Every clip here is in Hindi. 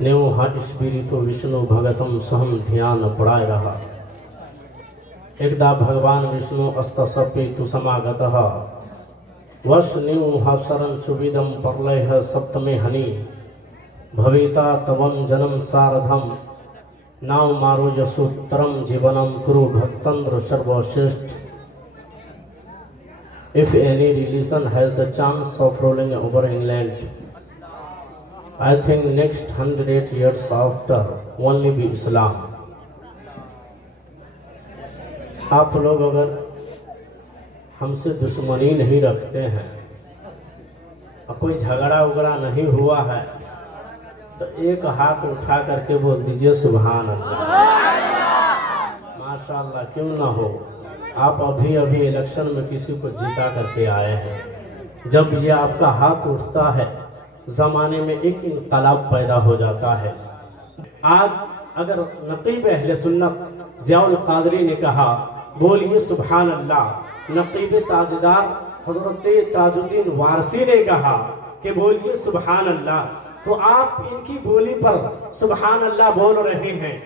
नेव हा स्पिरितो विष्णु भगतम सहम ध्यान पड़ाय रहा। एकदा भगवान विष्णु अस्तसपि तु समागतः वश न्यू हा शरण सुविदम परलय सप्तमे हनि भविता तवम जन्म सारधम नाव मारो यशोत्तरम जीवनम कुरु भक्तंद्र सर्वश्रेष्ठ। If any religion has the chance of ruling over England, I think next 100 years after only be Islam. आप लोग अगर हमसे दुश्मनी नहीं रखते हैं और कोई झगड़ा उगड़ा नहीं हुआ है तो एक हाथ उठा करके बोल दीजिए सुभान अल्लाह। माशाअल्लाह, क्यों ना हो। आप अभी अभी इलेक्शन में किसी को जीता करके आए हैं। जब ये आपका हाथ उठता है जमाने में एक इनकलाब पैदा हो जाता है। आज अगर नकीब अहले सुन्नत ज़ियाउल क़ादरी ने कहा बोलिए सुभान अल्लाह, नकीब ताजदार हजरत ताजुद्दीन वारसी ने कहा कि बोलिए सुभान अल्लाह, तो आप इनकी बोली पर सुभान अल्लाह बोल रहे हैं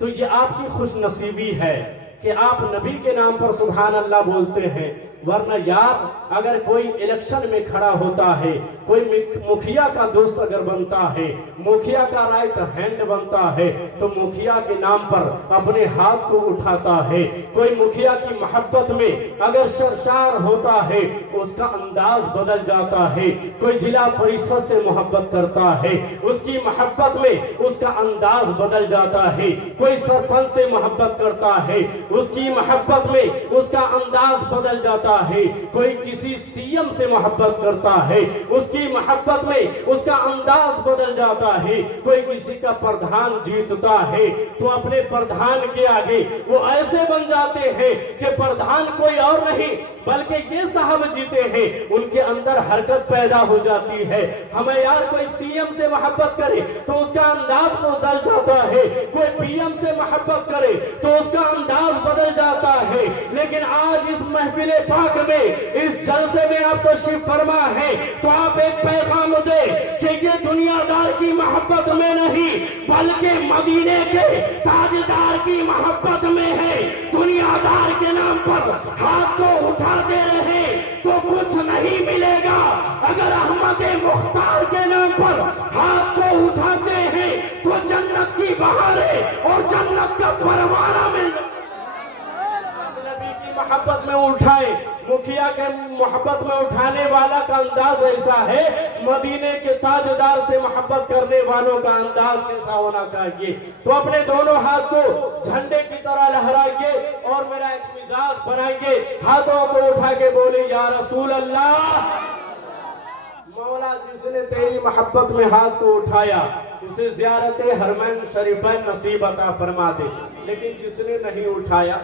तो ये आपकी खुशनसीबी है कि आप नबी के नाम पर सुभान अल्लाह बोलते हैं। वरना यार अगर कोई इलेक्शन में खड़ा होता है, कोई मुखिया का दोस्त अगर बनता है, मुखिया का राइट हैंड बनता है तो मुखिया के नाम पर अपने हाथ को उठाता है। कोई मुखिया की मोहब्बत में अगर सरशार होता है उसका अंदाज बदल जाता है। कोई जिला परिषद से मोहब्बत करता है उसकी मोहब्बत में उसका अंदाज बदल जाता है। कोई सरपंच से मोहब्बत करता है उसकी मोहब्बत में उसका अंदाज बदल जाता है। कोई किसी सीएम से मोहब्बत करता है उसकी मोहब्बत में उसका अंदाज बदल जाता है। कोई किसी का प्रधान जीतता है तो अपने प्रधान के आगे वो ऐसे बन जाते हैं कि प्रधान कोई और नहीं बल्कि ये साहब जीते हैं। उनके अंदर हरकत पैदा हो जाती है। हमें यार कोई सीएम से मोहब्बत करे तो उसका अंदाज बदल जाता है, कोई पीएम से मोहब्बत करे तो उसका अंदाज बदल जाता है। लेकिन आज इस महफिले पाक में, इस जलसे में आप तशरीफ फरमा है तो आप एक पैगाम दे कि ये दुनियादार की मोहब्बत में नहीं बल्कि मदीने के ताजदार की मोहब्बत में है। दुनियादार के नाम पर हाथ को उठाते रहे तो कुछ नहीं मिलेगा। अगर अहमद मुख्तार के नाम पर हाथ को उठाते हैं तो जन्नत की बहारें और जन्नत का परवाना मिल। नबी की मोहब्बत में उठाए, मुखिया के मोहब्बत में उठाने वाला का अंदाज ऐसा है, मदीने के ताजदार से मोहब्बत करने वालों का अंदाज कैसा होना चाहिए। तो अपने दोनों हाथ को झंडे की तरह लहराइए और मेरा एक मिजाज बनाइए। हाथों को उठा के बोले या रसूल अल्लाह। मौला जिसने तेरी मोहब्बत में हाथ को उठाया उसे ज़ियारत हरमैन शरीफैन नसीब अता फरमा दे। लेकिन जिसने नहीं उठाया,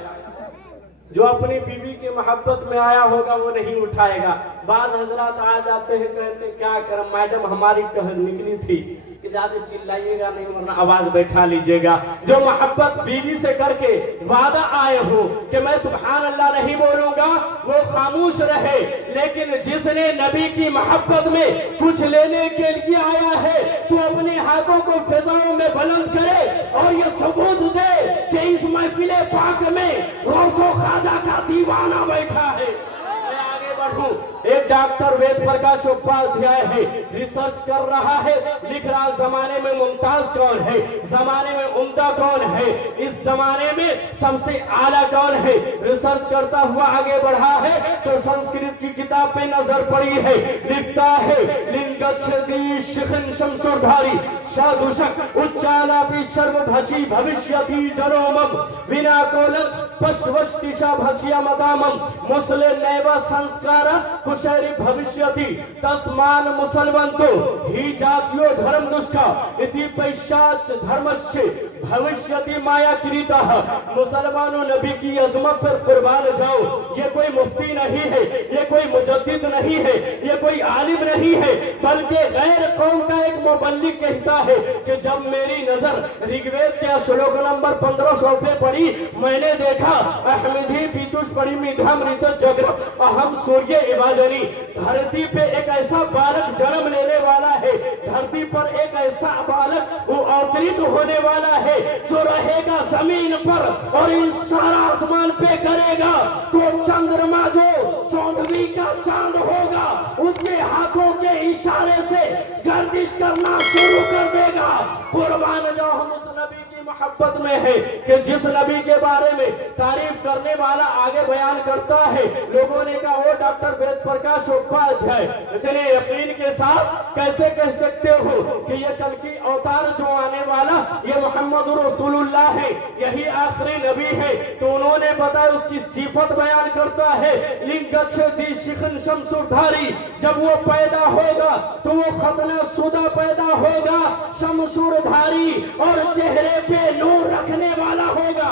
जो अपनी बीवी की मोहब्बत में आया होगा वो नहीं उठाएगा। बाज हजरात आ जाते हैं, कहते क्या कर मैडम हमारी कह निकली थी कि ज्यादा चिल्लाइएगा नहीं वरना आवाज बैठा लीजिएगा। जो मोहब्बत बीवी से करके वादा आए हो कि मैं सुभान अल्लाह नहीं बोलूंगा वो खामोश रहे। लेकिन जिसने नबी की मोहब्बत में कुछ लेने के लिए आया है तो अपने हाथों को फिजाओं में बुलंद करे और ये सबूत दे कि इस महफिले पाक में गौसो ख्वाजा का दीवाना बैठा है। मैं आगे बढ़ूं। एक डॉक्टर वेद प्रकाश उपाध्याय है, रिसर्च कर रहा है, लिख रहा जमाने में मुमताज कौन है, जमाने में उम्दा कौन है, इस जमाने में सबसे आला कौन है। रिसर्च करता हुआ आगे बढ़ा है तो संस्कृत की किताब पे नजर पड़ी है। लिखता है लिंगच्छदी शिखन शमशोरधारी साधुषक उच्चालापि सर्वभची भविष्यति जनोमम विना कोलच पश्वष्टिशा भचिया मदामम मुस्ले नैव संस्कार कुशरी भविष्यति तस्मान मुसलवंतो ही जातियो धर्म दुष्का इति पैशाच धर्मस्य भविष्यति माया किरीतः। मुसलमानों नबी की अजमत पर कुर्बान जाओ। ये कोई मुफ्ती नहीं है, ये कोई मुजद्दिद नहीं है, ये कोई आलिम नहीं है बल्कि गैर कौम का एक मुबल्लिग कहता है कि जब मेरी नजर ऋग्वेद के श्लोक नंबर 1500 पे पड़ी मैंने देखा अहमदी पीतुष पड़ी मिधा मृत जग्र अहम सूर्य इवाजनी धरती पे एक ऐसा बालक जन्म लेने वाला है, धरती पर एक ऐसा बालक वो अवतरित होने वाला है जो रहेगा जमीन पर और इशारा आसमान पे करेगा तो चंद्रमा जो 14वीं का चांद होगा उसके हाथों के इशारे से गर्दिश करना शुरू कर देगा। कुर्बान जाओ हम उस नबी की मोहब्बत में है कि जिस नबी के बारे में तारीफ करने वाला आगे बयान करता है, लोगों ने कहा वो डॉक्टर वेद प्रकाश उपाध्याय इतने यकीन के साथ कैसे कह सकते हो कि ये कल की अवतार जो आने वाला ये मोहम्मद रसूलुल्लाह है, यही आखिरी नबी है। तो उन्होंने बताया उसकी सिफत बयान करता है लिंगच्छेदी शिखन शमशुरधारी, जब वो पैदा होगा तो वो खतना शुदा पैदा होगा, शमशुरधारी और चेहरे पे नूर रखने वाला होगा।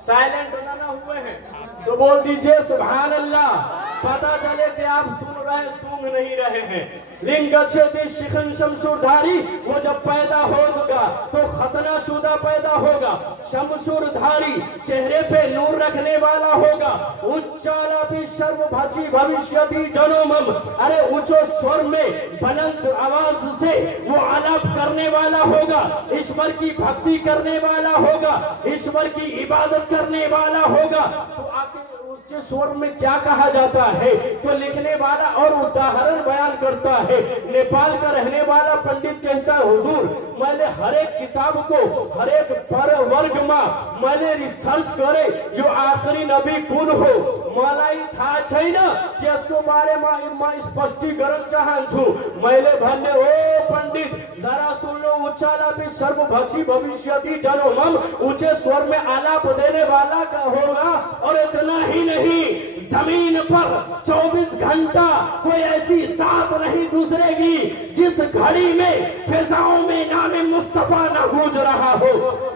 साइलेंट ना हुए हैं तो बोल दीजिए सुभान अल्लाह, पता चले कि आप सुन रहे सूंघ नहीं रहे हैं। लिंगच्छेदी शिखन शमशुरधारी, वो जब पैदा होगा तो खतना शुदा पैदा होगा, शमशुरधारी चेहरे पे नूर रखने वाला होगा, उच्चाला भी सर्वभाची भविष्यति जनोमम, अरे ऊंचो स्वर में बुलंद आवाज से वो आलाप करने वाला होगा, ईश्वर की भक्ति करने वाला होगा, ईश्वर की इबादत करने वाला होगा। तो आके उसके स्वर में क्या कहा जाता है तो लिखने वाला और उदाहरण बयान करता है। नेपाल का रहने वाला पंडित कहता है हुजूर मैंने हर एक किताब को हर एक वर्ग में मैंने रिसर्च करे जो आखिरी नबी कौन हो मलाई था छैन त्यसको बारेमा म स्पष्टीकरण चाहन्छु। मैले भन्ने ओ पंडित जरा सुन लो, उच्चाला भी सर्वभक्षी भविष्यति जनोमम, ऊंचे स्वर में आलाप देने वाला का होगा। और इतना ही नहीं, जमीन पर 24 घंटा कोई ऐसी साथ नहीं गुजरेगी जिस घड़ी में फिजाओं में नाम मुस्तफा न गूंज रहा हो।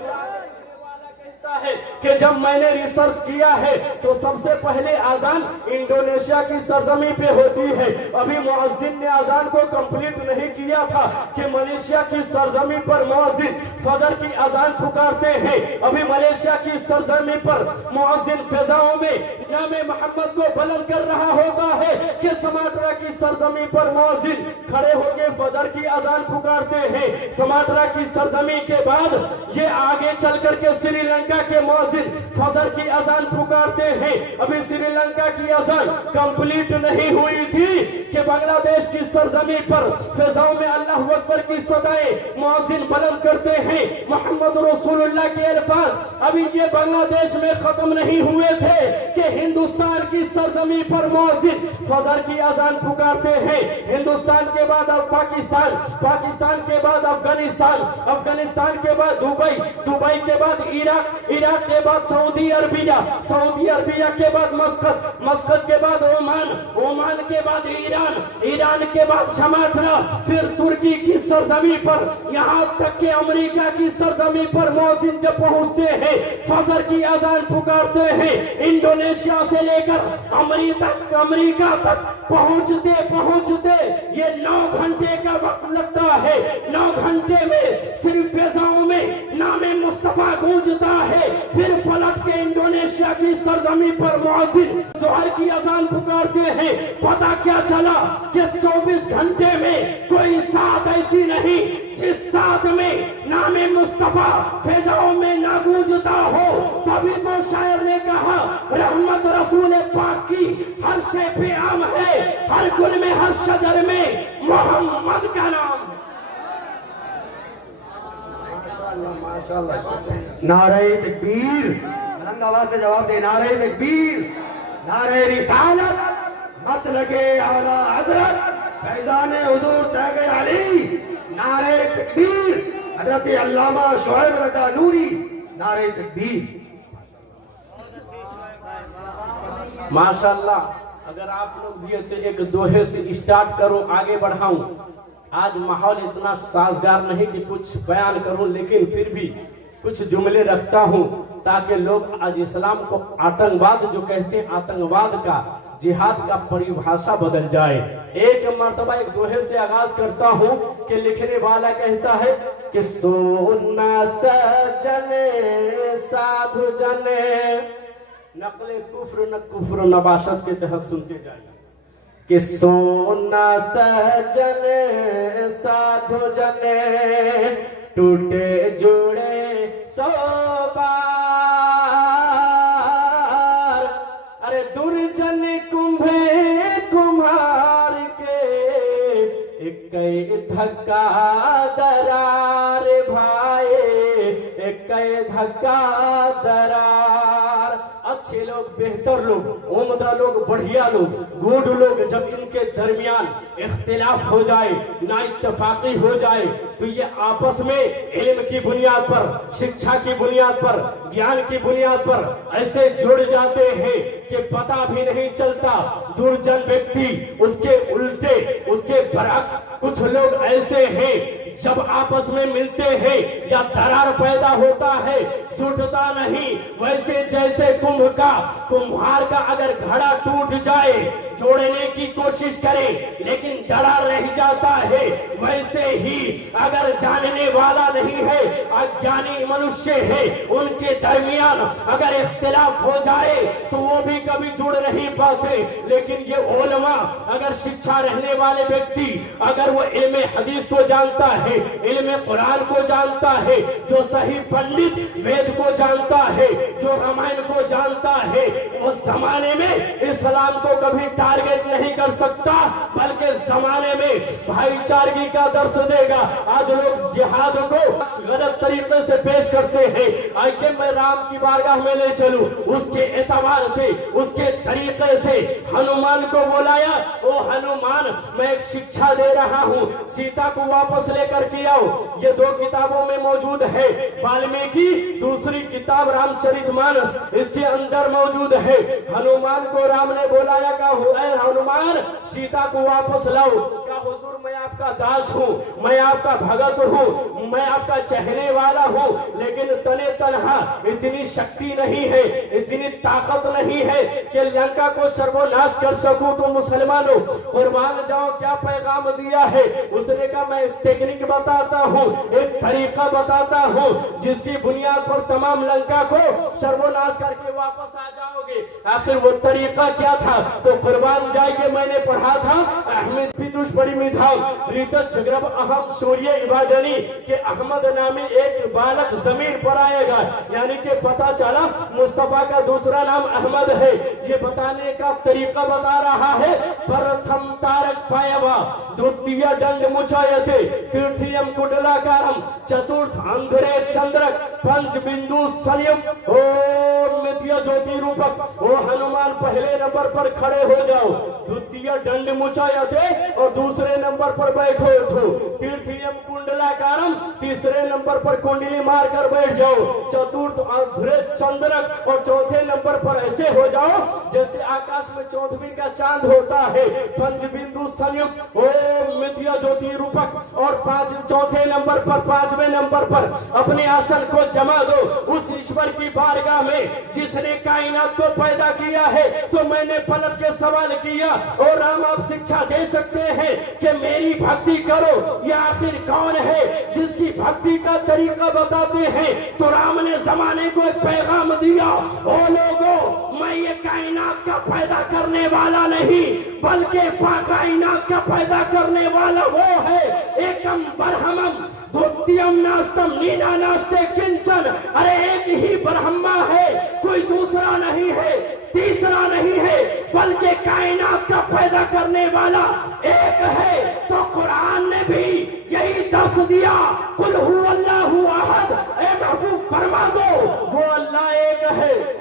है कि जब मैंने रिसर्च किया है तो सबसे पहले अजान इंडोनेशिया की सरजमी पे होती है। अभी मुअज्जिन ने अजान को कंप्लीट नहीं किया था कि मलेशिया की सरजमी पर मुअज्जिन फजर की अजान पुकारते हैं। अभी मलेशिया की सरजमी पर मुअज्जिन फिजाओं में नामे मोहम्मद को बुलंद कर रहा होता है कि सुमात्रा की सरजमी पर मुअज्जिन खड़े होकर फजर की अजान पुकारते हैं। सुमात्रा की सरजमी के बाद ये आगे चल करके श्रीलंका के मुअज्जिन फजर की अजान पुकारते हैं। अभी श्रीलंका की अजान कंप्लीट नहीं हुई थी कि बांग्लादेश की सरजमी पर फिजाओं में अल्लाह अकबर की सदाएं मुअज्जिन बुलंद करते हैं, मोहम्मद रसूलुल्लाह के अल्फाज। अभी ये बांग्लादेश में खत्म नहीं हुए थे कि हिंदुस्तान की सरजमी पर मुअज्जिन फजर की अजान पुकारते हैं। हिंदुस्तान के बाद अब पाकिस्तान, पाकिस्तान के बाद अफगानिस्तान, अफगानिस्तान के बाद दुबई, दुबई के बाद इराक, इराक के बाद सऊदी अरबिया, सऊदी अरबिया के बाद मस्कत, मस्कत के बाद ओमान, ओमान के बाद ईरान, ईरान के बाद समाट्रा, फिर तुर्की की सरजमी पर, यहाँ तक के अमेरिका की सरजमी पर मुअज्जिन जब पहुंचते हैं फजर की अजान पुकारते हैं। इंडोनेशिया से लेकर अमेरिका तक पहुंचते पहुंचते ये 9 घंटे का वक्त लगता है। 9 घंटे में सिर्फ फिजाओं में नामे मुस्तफा गूंजता है। फिर पलट के इंडोनेशिया की सरजमी पर मुअज्जिन जोहर की अजान पुकारते हैं। पता क्या चला कि 24 घंटे में कोई साथ ऐसी नहीं जिस साथ में नामे मुस्तफा फिजाओं में ना गूंजता हो। तभी तो शायर ने कहा रहमत रसूल पाक की हर शे पे आम है, हर गुल में हर शजर में मोहम्मद का नाम है। नारे तकबीर, बुलंद आवाज से जवाब दे। नारे तकबीर, नारे रिसालत, मसलके आला हजरत फैजान हुजूर तैगे अली। नारे तकबीर, हजरत अल्लामा शुएब रज़ा नूरी। नारे तकबीर। माशाल्लाह, अगर आप लोग भी तो एक दोहे से स्टार्ट करूं, आगे बढ़ाऊं। आज माहौल इतना साजगार नहीं कि कुछ बयान करूं, लेकिन फिर भी कुछ जुमले रखता हूं ताकि लोग आज इस्लाम को आतंकवाद जो कहते हैं, आतंकवाद का, जिहाद का परिभाषा बदल जाए। एक मर्तबा एक दोहे से आगाज करता हूं कि लिखने वाला कहता है कि सोना सजने साधु जने नकले कुफ्र न कुफ्र नबाशत के तहत सुनते जाइए कि सोना सजन साधु जने टूटे जोड़े सो बार। अरे दुर्जन कुंभे कुम्हार के एक धक्का दरार भाई, एक धक्का दरार। अच्छे लोग, बेहतर लोग, उम्दा लोग, बढ़िया लोग, गुड लोग जब इनके दरमियान इख्तिलाफ हो जाए, ना इत्तेफाकी हो जाए, तो ये आपस में इल्म की बुनियाद पर, शिक्षा की बुनियाद पर, ज्ञान की बुनियाद पर ऐसे जुड़ जाते हैं कि पता भी नहीं चलता। दुर्जन व्यक्ति, उसके उल्टे, उसके बरअक्स कुछ लोग ऐसे हैं जब आपस में मिलते हैं या दरार पैदा होता है, जुटता नहीं। वैसे जैसे कुम्हार का अगर घड़ा टूट जाए, जोड़ने की कोशिश करे लेकिन दरार रह जाता है, वैसे ही अगर जानने वाला नहीं है, अज्ञानी मनुष्य है, उनके दरमियान अगर इख्तिलाफ हो जाए तो वो भी कभी जुड़ नहीं पाते। लेकिन ये उलमा, अगर शिक्षा रहने वाले व्यक्ति, अगर वो इल्म हदीस को जानता है, इल्म कुरान को जानता है, जो सही पंडित वेद को जानता है, जो रामायण को जानता है, उस जमाने में इस्लाम को कभी टारगेट नहीं कर सकता, बल्कि जमाने में भाईचारगी का दर्श देगा। आज लोग जिहाद को गलत तरीके से पेश करते हैं। आइए मैं राम की बारगाह में ले चलूं, उसके एतबार से, उसके तरीके से हनुमान को बुलाया। ओ हनुमान, मैं एक शिक्षा दे रहा हूं, सीता को वापस लेकर के आओ। ये दो किताबों में मौजूद है, वाल्मीकि, दूसरी किताब रामचरितमानस, इसके अंदर मौजूद है। हनुमान को राम ने बुलाया, का हनुमान सीता को वापस लाओ। का हुजूर, मैं आपका दास हूँ, मैं आपका भगत हूँ, मैं आपका चाहने वाला हूँ, लेकिन तने तनहा इतनी शक्ति नहीं है, इतनी ताकत नहीं है कि लंका को सर्वनाश कर सकूं। तो मुसलमानों कुर्बान जाओ, क्या पैगाम दिया है? उसने कहा मैं टेक्निक बताता हूँ, एक तरीका बताता हूँ जिसकी बुनियाद पर तमाम लंका को सर्वनाश करके वापस आ जाओगे। आखिर वो तरीका क्या था? तो कुर्बान जाएंगे, मैंने पढ़ा था अहमद पितुष बड़ी मिधाम रीतत शगरब अहम सूर्य इबाजनी के अहमद नामी एक बालक जमीन पर आएगा, यानी कि पता चला मुस्तफा का दूसरा नाम अहमद है। ये बताने का तरीका बता रहा है। प्रथम तारक पायवा, द्वितीय दंड मुचायते, तृतीयम कुंडलाकारम, चतुर्थ अंधरे चंद्रक, पंच बिंदु संयुक्त, ओम मिथ्या ज्योति रूपक। ओ हनुमान, पहले नंबर पर खड़े हो जाओ, द्वितीय दंड मुचायते और दूसरे नंबर पर बैठो उठो, तृतीयम कुंडलाकारम, तीसरे नंबर पर कुंडली मारकर बैठ जाओ, चतुर्थ अंधरे चंद्रक और चौथे नंबर पर ऐसे हो जाओ जैसे आकाश में चौदहवीं का चांद होता है, पंच बिंदु संयुक्त, ओम मिथ्या ज्योति रूपक। और चौथे नंबर पर, पांचवें नंबर पर अपने आसन को जमा दो उस ईश्वर की बारगाह में जिसने कायनात को पैदा किया है। तो मैंने पलट के सवाल किया, और राम आप शिक्षा दे सकते हैं कि मेरी भक्ति करो, ये आखिर कौन है जिसकी भक्ति का तरीका बताते हैं? तो राम ने जमाने को एक पैगाम दिया, ओ लोगों, मैं ये कायनात का पैदा करने वाला नहीं, बल्कि कायनात का पैदा करने वाला वो है एकम ब्रह्मम द्वितीयम नास्तं नीना नास्ते किंचन। अरे एक ही ब्रह्मा है, कोई दूसरा नहीं है, तीसरा नहीं है, बल्कि कायनात का पैदा करने वाला एक है। तो कुरान ने भी यही दर्श दिया, कुल हुवल्लाहु अहद, ए महबूब फरमा दो वो अल्लाह एक है।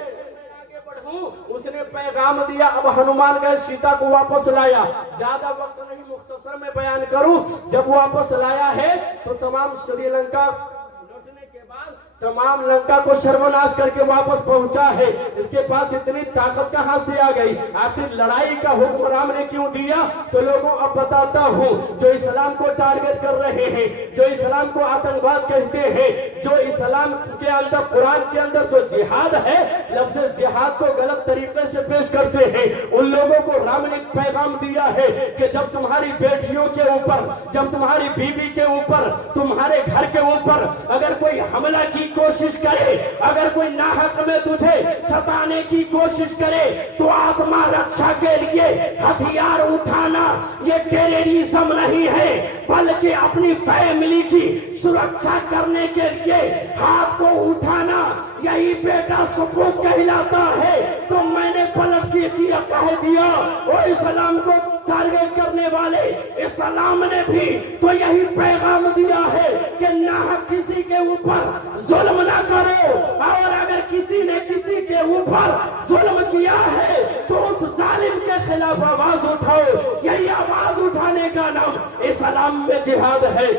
उसने पैगाम दिया। अब हनुमान गए, सीता को वापस लाया। ज्यादा वक्त नहीं, मुख्तसर में बयान करूं। जब वापस लाया है तो तमाम श्रीलंका लौटने के बाद तमाम लंका को सर्वनाश करके वापस पहुंचा है। इसके पास इतनी ताकत कहां से आ गई? आखिर लड़ाई का हुक्म राम ने क्यों दिया? तो लोगों अब बताता हूं, जो इस्लाम को टारगेट कर रहे हैं, जो इस्लाम को आतंकवाद कहते हैं, जो इस्लाम के अंदर, कुरान के अंदर जो जिहाद है, लफ्ज़ जिहाद को गलत तरीके से पेश करते हैं। उन लोगों को राम ने पैगाम दिया है कि जब तुम्हारी बेटियों के ऊपर, जब तुम्हारी बीवी के ऊपर, तुम्हारे घर के ऊपर अगर कोई हमला की कोशिश करे, अगर कोई नाहक में तुझे सताने की कोशिश करे, तो आत्मा रक्षा के लिए हथियार उठाना ये टेररिज्म नहीं है, बल्कि अपनी फैमिली की सुरक्षा करने के लिए हाथ को उठाना यही बेटा सबूत कहलाता है। तो मैंने पलट के किया कह दिया, वो इस्लाम को टारगेट करने वाले इस्लाम ने भी तो यही पैगाम दिया है कि ना किसी के ऊपर जुल्म ना करो, और अगर किसी ने किसी के ऊपर जुल्म किया है तो उस जालिम के खिलाफ आवाज उठाओ। यही आवाज उठाने का नाम इस्लाम में जिहाद है,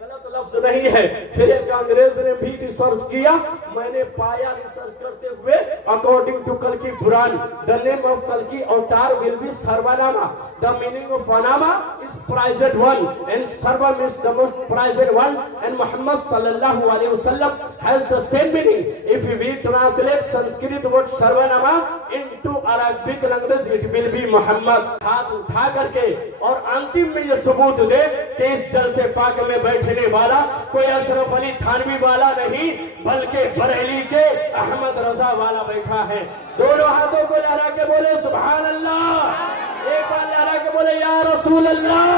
गलत लफ्ज नहीं है। फिर एक अंग्रेज ने भी रिसर्च किया, मैंने पाया रिसर्च करते हुए, अकॉर्डिंग टू कल्कि पुराण, द नेम ऑफ कल्कि avatar will be Sarvanama, the meaning of Panama is prized one and Sarva means the most prized one and Muhammad सल्लल्लाहु अलैहि वसल्लम has the same meaning. If we translate Sanskrit word Sarvanama into Arabic language it will be Muhammad. हाथ उठा करके और अंतिम में ये सबूत दे कि इस जलसे पाक में बैठने वाला कोई अशरफ अली थानवी वाला नहीं, बल्कि बरेली के अहमद रजा वाला बैठा है। दोनों हाथों को लहरा के बोले सुभान अल्लाह, एक बार लहरा के बोले या रसूल अल्लाह।